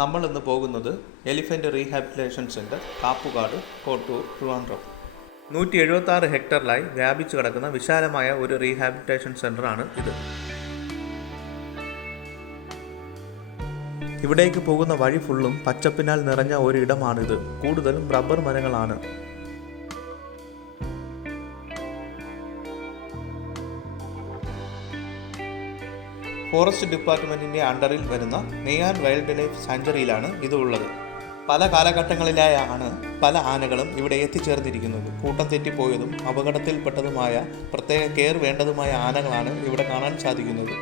നമ്മൾ ഇന്ന് പോകുന്നത് elephant rehabilitation centre, Kappukad, Kottoor, Trivandrum. 176 ഹെക്ടറിലായി വ്യാപിച്ചു കിടക്കുന്ന വിശാലമായ ഒരു റീഹാബിലിറ്റേഷൻ സെൻ്ററാണ് ഇത്. ഇവിടേക്ക് പോകുന്ന വഴി ഫുള്ളും പച്ചപ്പിനാൽ നിറഞ്ഞ ഒരിടമാണിത്. കൂടുതലും റബ്ബർ മരങ്ങളാണ്. ഫോറസ്റ്റ് ഡിപ്പാർട്ട്മെൻറ്റിൻ്റെ അണ്ടറിൽ വരുന്ന നെയ്യാർ വൈൽഡ് ലൈഫ് സാങ്ച്വറിയിലാണ് ഇത് ഉള്ളത്. പല കാലഘട്ടങ്ങളിലായാണ് പല ആനകളും ഇവിടെ എത്തിച്ചേർന്നിരിക്കുന്നത്. കൂട്ടം തെറ്റിപ്പോയതും അപകടത്തിൽപ്പെട്ടതുമായ പ്രത്യേക കെയർ വേണ്ടതുമായ ആനകളാണ് ഇവിടെ കാണാൻ സാധിക്കുന്നത്.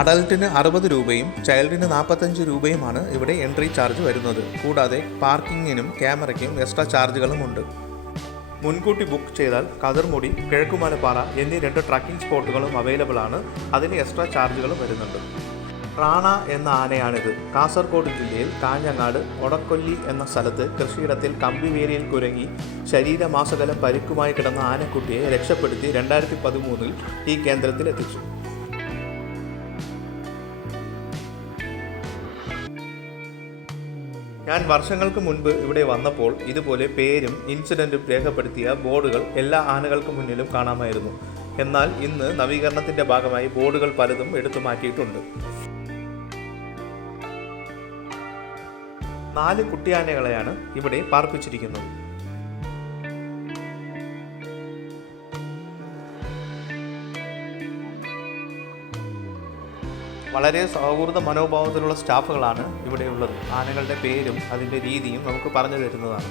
അഡൽട്ടിന് 60 രൂപയും ചൈൽഡിന് 45 രൂപയുമാണ് ഇവിടെ എൻട്രി ചാർജ് വരുന്നത്. കൂടാതെ പാർക്കിങ്ങിനും ക്യാമറയ്ക്കും എക്സ്ട്രാ ചാർജുകളും ഉണ്ട്. മുൻകൂട്ടി ബുക്ക് ചെയ്താൽ കതിർമുടി, കിഴക്കുമലപ്പാറ എന്നീ 2 ട്രക്കിംഗ് സ്പോട്ടുകളും അവൈലബിൾ ആണ്. അതിന് എക്സ്ട്രാ ചാർജുകളും വരുന്നുണ്ട്. റാണ എന്ന ആനയാണിത്. കാസർഗോഡ് ജില്ലയിൽ കാഞ്ഞങ്ങാട് ഒടക്കൊല്ലി എന്ന സ്ഥലത്ത് കൃഷിയിടത്തിൽ കമ്പിവേലിയിൽ കുരുങ്ങി ശരീരമാസകലം പരിക്കുമായി കിടന്ന ആനക്കുട്ടിയെ രക്ഷപ്പെടുത്തി 2013 ഈ കേന്ദ്രത്തിൽ എത്തിച്ചു. ഞാൻ വർഷങ്ങൾക്ക് മുൻപ് ഇവിടെ വന്നപ്പോൾ ഇതുപോലെ പേരും ഇൻസിഡൻറ്റും രേഖപ്പെടുത്തിയ ബോർഡുകൾ എല്ലാ ആനകൾക്ക് മുന്നിലും കാണാമായിരുന്നു. എന്നാൽ ഇന്ന് നവീകരണത്തിൻ്റെ ഭാഗമായി ബോർഡുകൾ പലതും എടുത്തു മാറ്റിയിട്ടുണ്ട്. 4 കുട്ടിയാനകളെയാണ് ഇവിടെ പാർപ്പിച്ചിരിക്കുന്നത്. വളരെ സൗഹൃദ മനോഭാവത്തിലുള്ള സ്റ്റാഫുകളാണ് ഇവിടെയുള്ളത്. ആനകളുടെ പേരും അതിൻ്റെ രീതിയും നമുക്ക് പറഞ്ഞു തരുന്നതാണ്.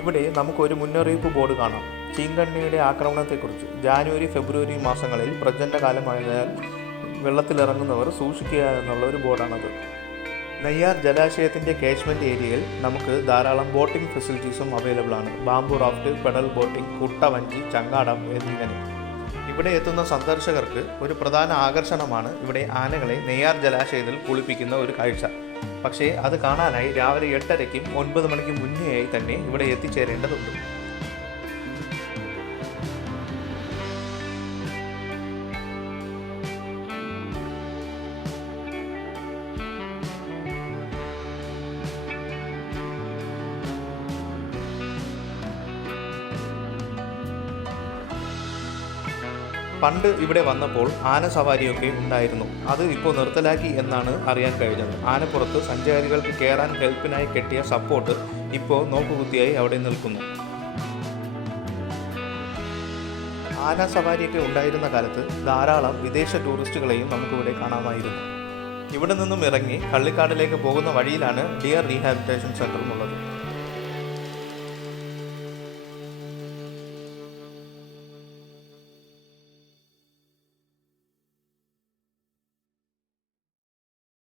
ഇവിടെ നമുക്കൊരു മുന്നറിയിപ്പ് ബോർഡ് കാണാം. ചീങ്കണ്ണിയുടെ ആക്രമണത്തെക്കുറിച്ച്. ജാനുവരി, ഫെബ്രുവരി മാസങ്ങളിൽ പ്രചണ്ഡകാലമായതിനാൽ വെള്ളത്തിലിറങ്ങുന്നവർ സൂക്ഷിക്കുക എന്നുള്ള ഒരു ബോർഡാണത്. നെയ്യാർ ജലാശയത്തിൻ്റെ കേച്ച്മെൻറ്റ് ഏരിയയിൽ നമുക്ക് ധാരാളം ബോട്ടിംഗ് ഫെസിലിറ്റീസും അവൈലബിൾ ആണ്. ബാംബു റാഫ്റ്റ്, പെഡൽ ബോട്ടിംഗ്, കുട്ടവഞ്ചി, ചങ്ങാടം എന്നിങ്ങനെ. ഇവിടെ എത്തുന്ന സന്ദർശകർക്ക് ഒരു പ്രധാന ആകർഷണമാണ് ഇവിടെ ആനകളെ നെയ്യാർ ജലാശയത്തിൽ കുളിപ്പിക്കുന്ന ഒരു കാഴ്ച. പക്ഷേ അത് കാണാനായി രാവിലെ 8:30-ക്കും 9 മണിക്കും മുന്നേയായി തന്നെ ഇവിടെ എത്തിച്ചേരേണ്ടതുണ്ട്. പണ്ട് ഇവിടെ വന്നപ്പോൾ ആന സവാരിയൊക്കെ ഉണ്ടായിരുന്നു. അത് ഇപ്പോൾ നിർത്തലാക്കി എന്നാണ് അറിയാൻ കഴിഞ്ഞത്. ആനപ്പുറത്ത് സഞ്ചാരികൾക്ക് കയറാൻ ഹെൽപ്പിനായി കെട്ടിയ സപ്പോർട്ട് ഇപ്പോൾ നോക്കുകുത്തിയായി അവിടെ നിൽക്കുന്നു. ആന സവാരിയൊക്കെ ഉണ്ടായിരുന്ന കാലത്ത് ധാരാളം വിദേശ ടൂറിസ്റ്റുകളെയും നമുക്കിവിടെ കാണാമായിരുന്നു. ഇവിടെ നിന്നും ഇറങ്ങി കള്ളിക്കാടിലേക്ക് പോകുന്ന വഴിയിലാണ് ഡിയർ റീഹാബിലിറ്റേഷൻ സെൻ്ററും ഉള്ളത്.